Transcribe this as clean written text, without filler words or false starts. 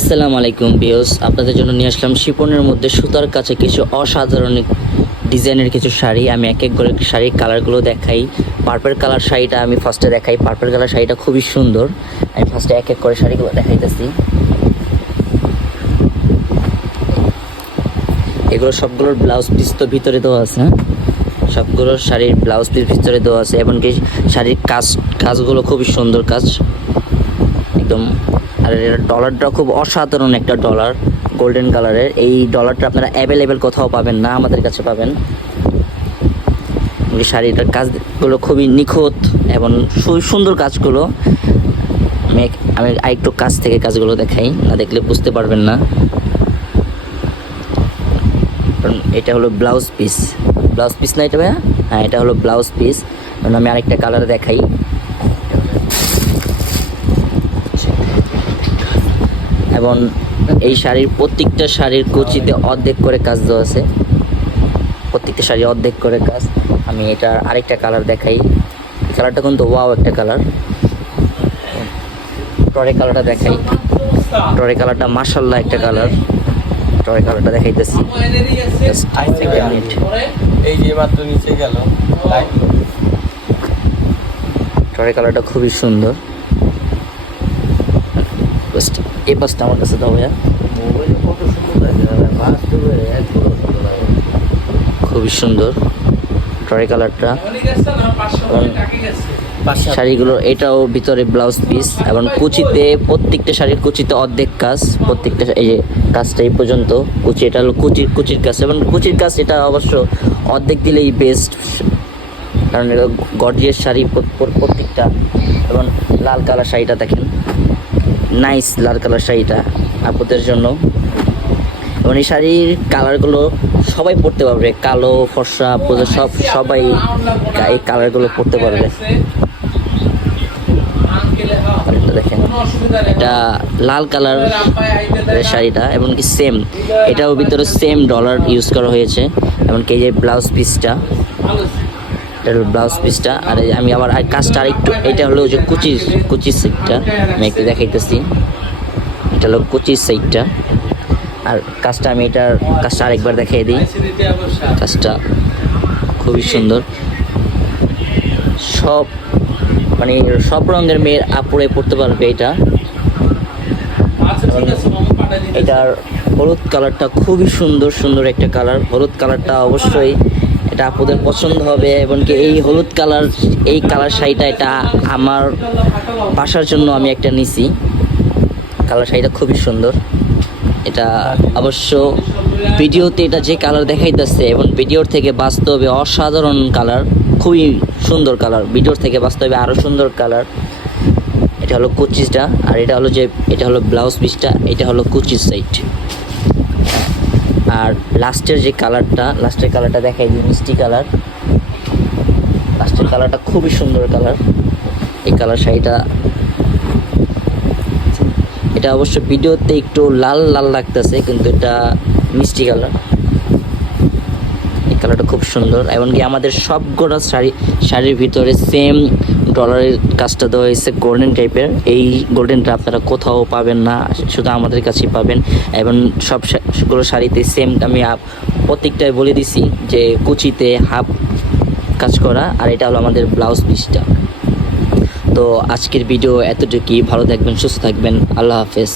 আসসালামু আলাইকুম ভিউয়ার্স, আপনাদের জন্য নিয়ে আসলাম শিপনের মধ্যে সুতার কাছে কিছু অসাধারণ ডিজাইনের কিছু শাড়ি। আমি এক এক করে শাড়ির কালারগুলো দেখাই। পার্পল কালার শাড়িটা আমি ফার্স্টে দেখাই। পার্পল কালার শাড়িটা খুবই সুন্দর। আমি ফার্স্টে এক এক করে শাড়িগুলো দেখাইতেছি। এগুলো সবগুলোর ব্লাউজ পিস তো ভিতরে দেওয়া আছে, সবগুলো শাড়ির ব্লাউজ পিস ভিতরে দেওয়া আছে। এমনকি শাড়ির কাজগুলো খুবই সুন্দর কাজ একদম। আর এর ডলারটা খুব অসাধারণ একটা ডলার, গোল্ডেন কালারের। এই ডলারটা আপনারা অ্যাভেলেবেল কোথাও পাবেন না, আমাদের কাছে পাবেন। শাড়িটার কাজগুলো খুবই নিখুঁত এবং সুন্দর কাজগুলো। আমি আরেকটু কাছ থেকে কাজগুলো দেখাই, না দেখলে বুঝতে পারবেন না। এটা হলো ব্লাউজ পিস না এটা ভাইয়া? হ্যাঁ, এটা হলো ব্লাউজ পিস। আমি আরেকটা কালার দেখাই। এবং এই শাড়ির প্রত্যেকটা শাড়ির কুচিতে অর্ধেক করে কাজ দেওয়া আছে, প্রত্যেকটা শাড়ি অর্ধেক করে কাজ। আমি এটা আরেকটা কালার দেখাই। এই কালারটা কিন্তু ওয়াও একটা কালার। টরে কালারটা দেখাই। টরে কালারটা মাশাআল্লাহ একটা কালার। টরে কালারটা দেখাইতেছি। এই যে মাত্র নিচে গেল, টরে কালারটা খুবই সুন্দর। এই পাশটা আমার কাছে দাও ভাইয়া। খুবই সুন্দর টরে কালারটা। শাড়িগুলো এটাও ভিতরে ব্লাউজ পিস এবং কুচিতে, প্রত্যেকটা শাড়ির কুচিতে অর্ধেক কাজ। প্রত্যেকটা এই যে কাজটা এই পর্যন্ত কুচি, এটা হলো কুচির কাজ। এবং কুচির কাজ এটা অবশ্য অর্ধেক দিলেই বেস্ট, কারণ এটা গর্জিয়াস শাড়ি প্রত্যেকটা। এবং লাল কালার শাড়িটা দেখেন, নাইস লাল কালার শাড়িটা আপনাদের জন্য। এবং এই শাড়ির কালারগুলো সবাই পরতে পারবে, কালো ফর্সা সবাই এই কালারগুলো পরতে পারবে। দেখেন এটা লাল কালার শাড়িটা, এমনকি সেম এটাও ভিতরে সেম ডলার ইউজ করা হয়েছে। এমনকি এই যে ব্লাউজ পিসটা, এটা হলো ব্লাউজ পিসটা। আর আমি আবার কাজটা আরেকটু, এটা হলো যে কুচির সাইডটা আমি একটু দেখাইতেছি। এটা হলো কুচির সাইডটা। আর কাজটা আমি এটার কাজটা আরেকবার দেখিয়ে দিই। কাজটা খুবই সুন্দর। সব রঙের মেয়ের আপুরে পড়তে পারবে এটা। এটার হলুদ কালারটা খুবই সুন্দর একটা কালার। হলুদ কালারটা অবশ্যই এটা আপুদের পছন্দ হবে। এবং কি এই হলুদ কালার, এই কালার শাড়িটা এটা আমার বাসার জন্য আমি একটা নিছি। কালার শাড়িটা খুবই সুন্দর। এটা অবশ্য ভিডিওতে এটা যে কালার দেখাইতেছে এবং ভিডিওর থেকে বাস্তবে অসাধারণ কালার, খুবই সুন্দর কালার। ভিডিওর থেকে বাস্তবে আরও সুন্দর কালার। এটা হলো কুচিটা, আর এটা হলো ব্লাউজ পিসটা, এটা হলো কুচির সাইড। আর লাস্টের কালারটা দেখাই দিই, মিষ্টি কালার। লাস্টের কালারটা খুবই সুন্দর কালার। এই কালার শাড়িটা, এটা অবশ্য ভিডিওতে একটু লাল লাগতেছে, কিন্তু এটা মিষ্টি কালার। এই কালারটা খুব সুন্দর। এমনকি আমাদের সবগুলো শাড়ির ভিতরে সেম ডলারের কাজটা দেওয়া হয়েছে, গোল্ডেন টাইপের। এই গোল্ডেনটা আপনারা কোথাও পাবেন না, শুধু আমাদের কাছেই পাবেন। এবং সবগুলো শাড়িতে সেম আমি প্রত্যেকটাই বলে দিছি যে কুচিতে হাফ কাজ করা। আর এটা হলো আমাদের ব্লাউজ পিসটা। তো আজকের ভিডিও এতটুকুই। ভালো থাকবেন, সুস্থ থাকবেন। আল্লাহ হাফেজ।